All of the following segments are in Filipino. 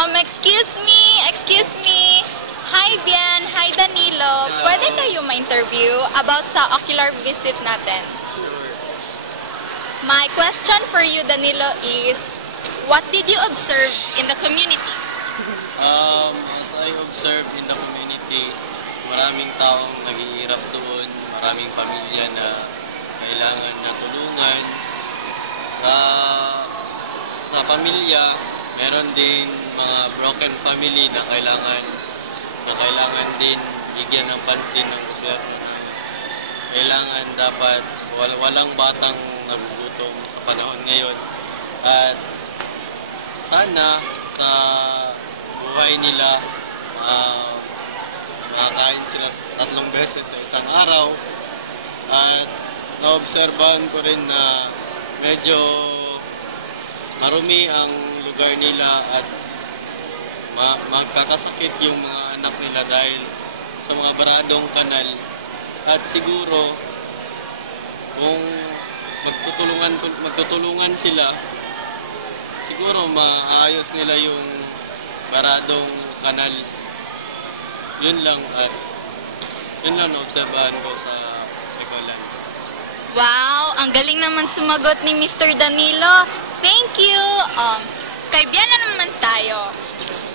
Excuse me. Hi, Bian. Hi, Danilo. Hello. Pwede kayo ma-interview about sa ocular visit natin? My question for you, Danilo, is what did you observe in the community? As I observe in the community, maraming taong naghihirap doon, maraming pamilya na kailangan na tulungan. Sa pamilya, meron din mga broken family na kailangan din bigyan ng pansin ng gobyerno. Kailangan dapat walang batang nagugutom sa panahon ngayon. At sana sa buhay nila makakain sila 3 beses sa isang araw. At naobserbahan ko rin na medyo marumi ang lugar nila at magkakasakit yung mga anak nila dahil sa mga baradong kanal. At siguro kung magtutulungan sila, siguro maayos nila yung baradong kanal. Yun lang naobserbahan ko sa Ecoland. Wow, ang galing naman sumagot ni Mr. Danilo. Thank you. Kay Bian na naman tayo.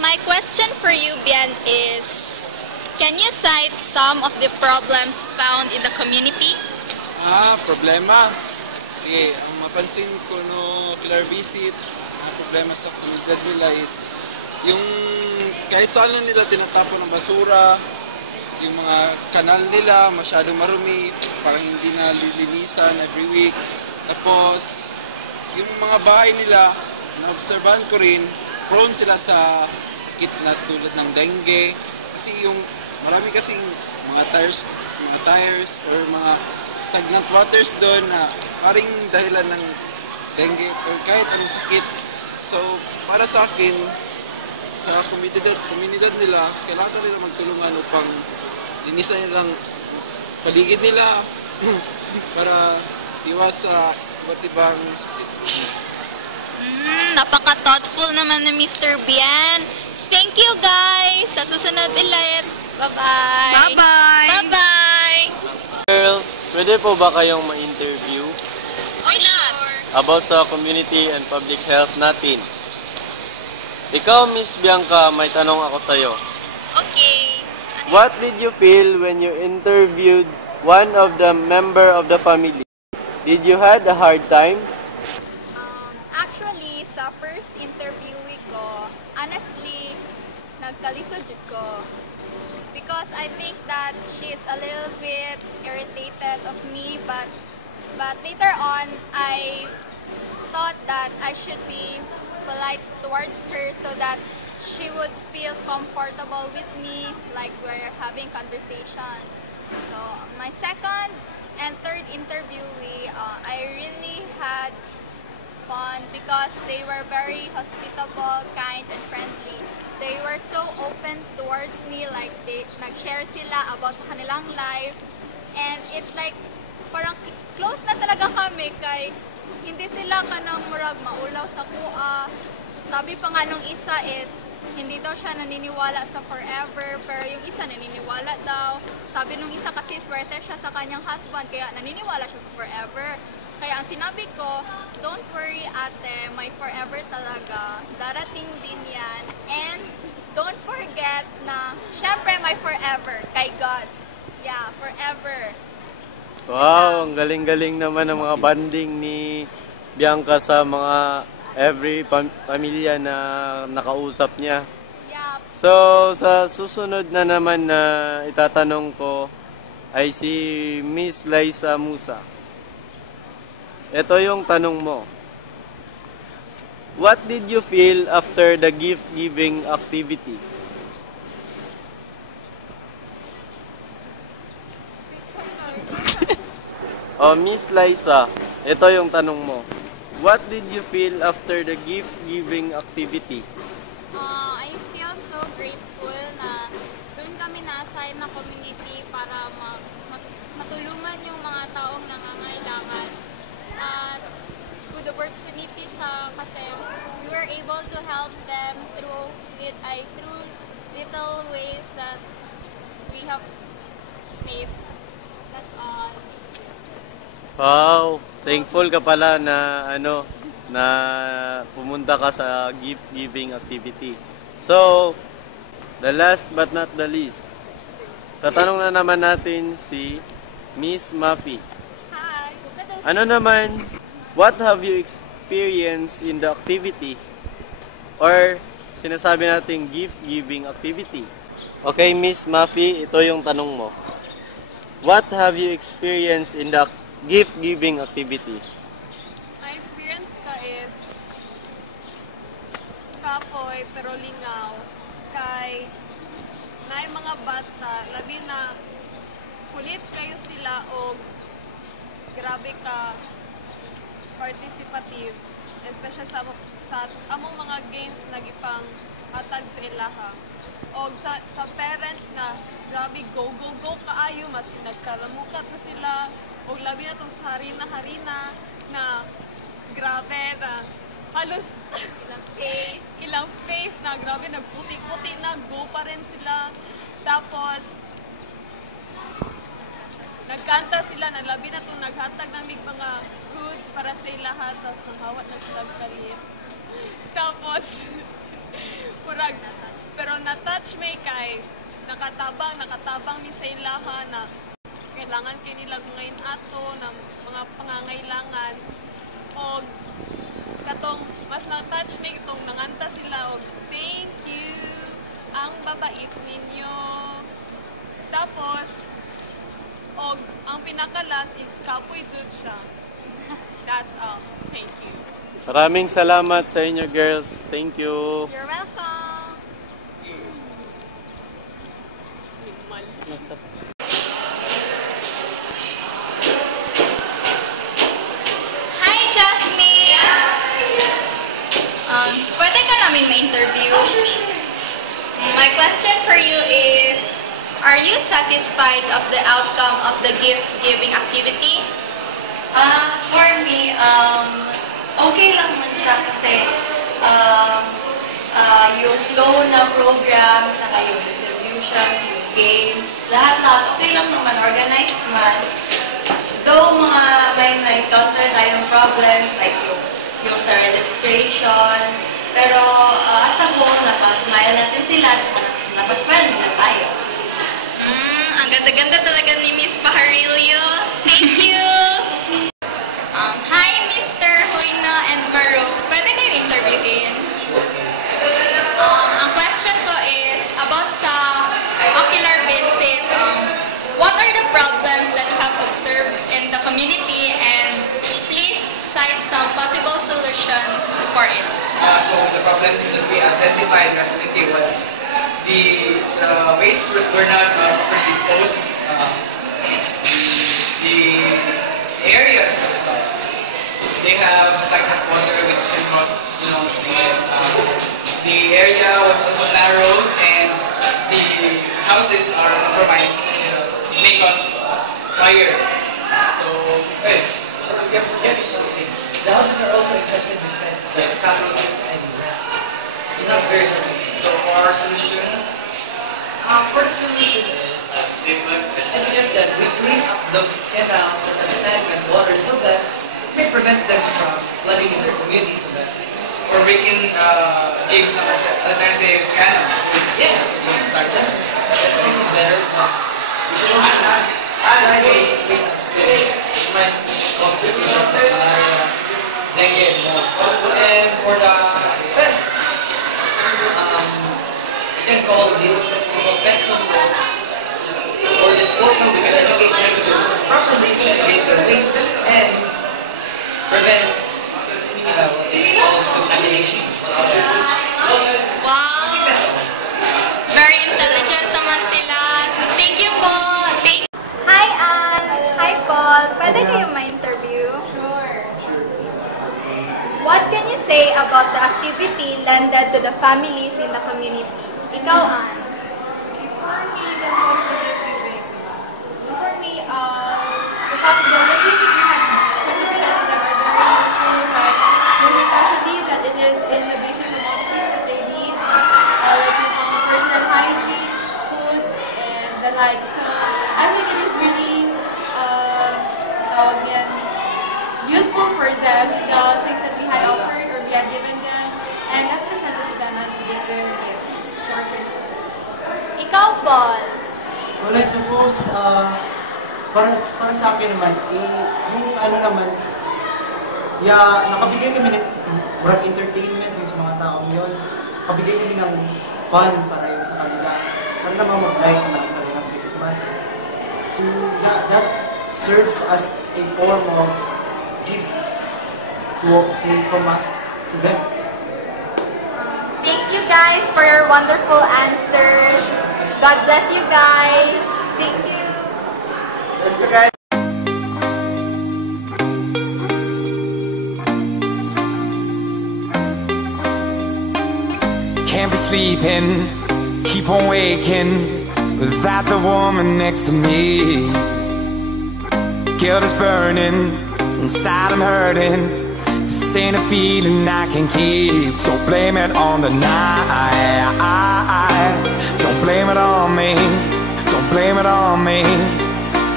My question for you, Bian, is can you cite some of the problems found in the community? Problema. Sige, ang mapansin ko no ocular visit, ang problema sa komunidad nila is yung kahit saan lang nila tinatapon ng basura, yung mga kanal nila masyadong marumi, parang hindi na lilinisan every week. Tapos, yung mga bahay nila, naobserbahan ko rin, prone sila sa sakit na tulad ng dengue. Kasi yung marami kasing mga tires or mga stagnant waters doon na paring dahilan ng dengue or kahit anong sakit. So, para sa akin, sa komunidad nila, kailangan nila magtulungan upang linisan nilang paligid nila para iwas sa iba't ibang sakit. Napaka-thoughtful naman ni Mr. Bian. Thank you, guys. Sa susunod ulit. Bye-bye. Bye-bye. Bye-bye. Girls, pwede po ba kayong ma-interview Why not? about sa community and public health natin? Ikaw, Miss Bianca, may tanong ako sa'yo. Okay. What did you feel when you interviewed one of the member of the family? Did you had a hard time? Actually, sa first interview ko, honestly, nagkalisod jud ko. Because I think that she's a little bit irritated of me, but later on, I thought that I should be polite towards her so that she would feel comfortable with me, like we're having conversation. So, my second and third interview, I really had fun because they were very hospitable, kind, and friendly. They were so open towards me, like they nag-share sila about sa kanilang life. And it's like, parang close na talaga kami kay hindi sila kanang murag maulaw sa kuha. Sabi pa nga nung isa is, hindi daw siya naniniwala sa forever, pero yung isa naniniwala daw. Sabi nung isa kasi swerte siya sa kanyang husband, kaya naniniwala siya sa forever. Kaya ang sinabi ko, don't worry ate, may forever talaga. Darating din yan. And don't forget na, syempre may forever kay God. Yeah, forever. Wow, ang galing-galing naman ng mga banding ni Bianca sa mga every pamilya na nakausap niya. Yeah. So, sa susunod na naman na itatanong ko ay si Miss Liza Musa. Ito yung tanong mo. What did you feel after the gift-giving activity? Oh, Miss Liza, ito yung tanong mo. What did you feel after the gift-giving activity? I feel so grateful na doon kami na-assign na community para matulungan yung mga taong nangangailangan. At good opportunity siya kasi we were able to help them through little ways that we have made. That's all. Wow, thankful ka pala na na pumunta ka sa gift giving activity. So, the last but not the least, tatanong na naman natin si Miss Mafi. Hi! Ano naman, what have you experienced in the activity? Or sinasabi natin gift giving activity? Okay, Miss Mafi, ito yung tanong mo. What have you experienced in the gift giving activity? My experience ka is kapoy pero lingaw kay na mga bata labi na kulit kayo sila o grabe ka participative especially sa among mga games nagipang hatag sa ilaha o sa parents na grabe go kaayo mas nagkalamukat na sila o labi na tong harina na grabe na halos ilang face na grabe nagputi-puti na go pa rin sila tapos nagkanta sila na labi na itong naghatag ng mga goods para sa ilahat tapos nanghawat na sila kalit tapos murag pero na-touch may kay nakatabang mi sa ilaha na kailangan kayo nila ngayon ato ng mga pangangailangan o katong mas na-touch me itong nanganta sila og thank you ang babait ninyo tapos og ang pinakalas is kapoy jud siya. That's all. Thank you. Maraming salamat sa inyo, girls. Thank you. You're welcome. Hi, Jasmine! Pwede ka namin ma-interview? My question for you is, are you satisfied of the outcome of the gift-giving activity? For me, okay lang man siya kasi yung flow na program, tsaka yung distributions, yung games, lahat okay lang naman, organized man. Though may na-encounter tayo ng problems like yung sa registration, pero as a whole, napasmile natin sila, tsaka napasmile nila tayo. Ang ganda-ganda talaga ni Miss Pajarillo. Thank you! Hi, Mr. Huina and Maro. Pwede kayo interviewin? Ang question ko is about sa ocular visit. What are the problems that you have observed in the community and please cite some possible solutions for it. So the problems that we identified in our community was the waste were not properly disposed. The areas they have stagnant water which can cause the area was also narrow and the houses are compromised. It may cause fire. So something. The houses are also infested with pests like cockroaches and rats. So not very healthy. So for our solution, For the solution is, I suggest that we clean up those canals that have stagnant water so that it may prevent them from flooding in their community so that or we can give some alternative canals. that's also better, but we should also not try those clean up since it might cause diseases like malaria, dengue, and more. And for the pests, you can call the pest control. For disposal, we can educate them to properly segregate their waste and prevent all contamination. Wow! Very intelligent naman sila. Thank you po. Hi, Ann. Hi, Paul. Pwede kayo ma-interview? Sure. What can you say about the activity lended to the families in the community? Ikaw, Ann. For me, that was the gift giving. For me, the activities we had contributed to them are very useful. alike. So I think it is really useful for them, the things that we had offered or we had given them, and let's present it to them as their gifts for Christmas. Ikaw, Paul. Well, I suppose, para sa akin naman, yung ano naman, nakabigay kami ng entertainment yung sa mga taong yun. Nakabigay kami ng fun para yun sa kanila. Para naman mag-light naman kami ng Christmas. That serves as a form of gift from us to them. Thank you guys for your wonderful answers. God bless you guys. Thank you. Let's go, guys. Can't be sleeping, keep on waking without the woman next to me. Guilt is burning, inside I'm hurting. This ain't a feeling I can keep. So blame it on the night. Don't blame it on me. Don't blame it on me.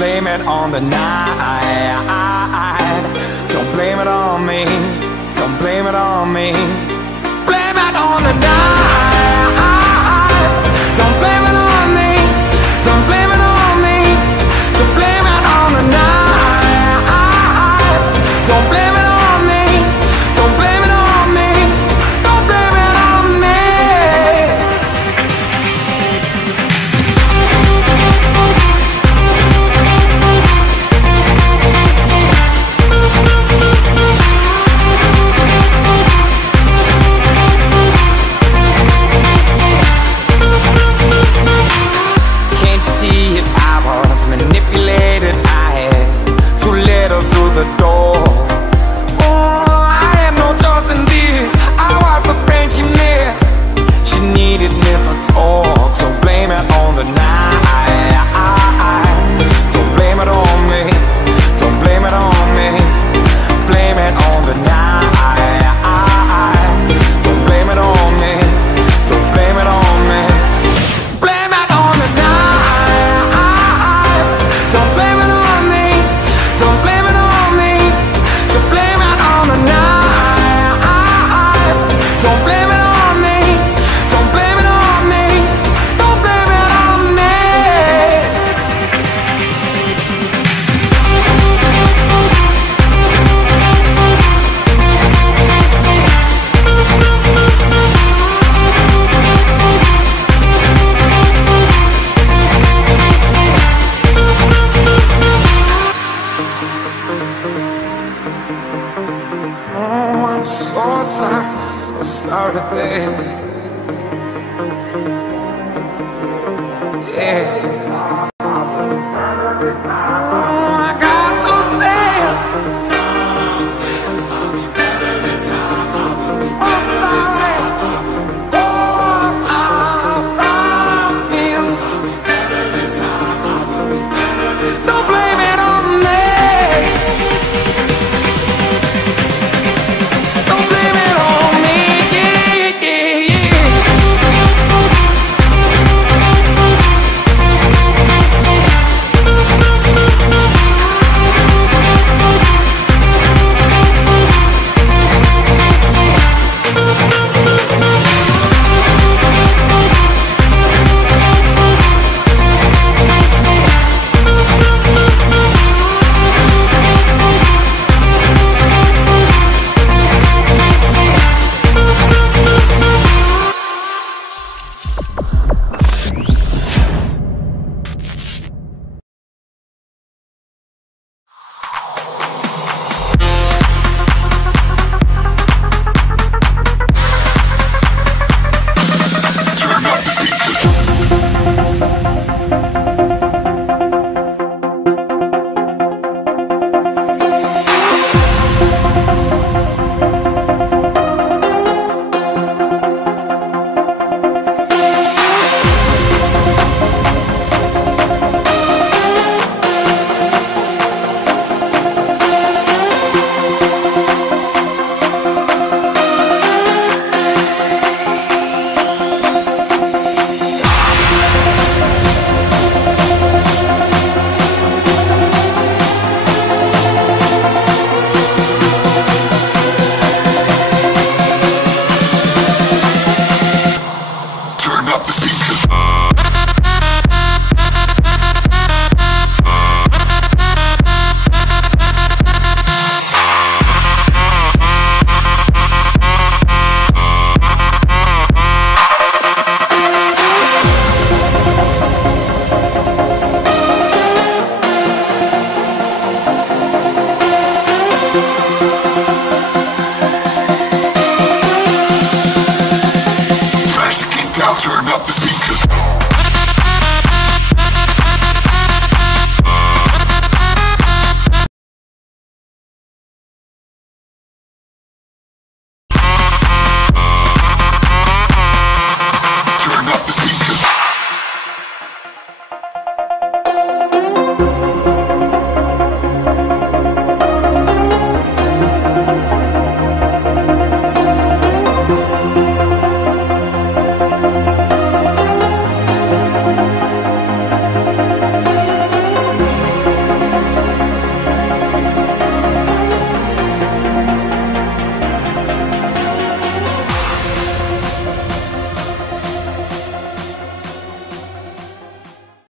Blame it on the night. Don't blame it on me. Don't blame it on me. Blame it on the night. Don't blame it on me. Don't blame it on me. So blame it on the night. Don't blame it on me. Don't blame it on me. Don't blame it on me. Can't you see it? I was manipulated. I had too little through the door. Oh, I had no choice in this. I was the friend she missed. She needed me to talk. So blame it on the night. Don't blame it on me. Don't blame it on me. Blame it on the night. Don't blame it on me. Don't blame it on me. Blame it on the night. Don't blame it on me. Don't blame it on me. So blame it on the night. Don't blame it on me. Don't blame it on me. Don't blame it on me. Oh, I'm so sorry, babe. Yeah. Oh, I got to things. I'm sorry. Oh, I promise. Don't blame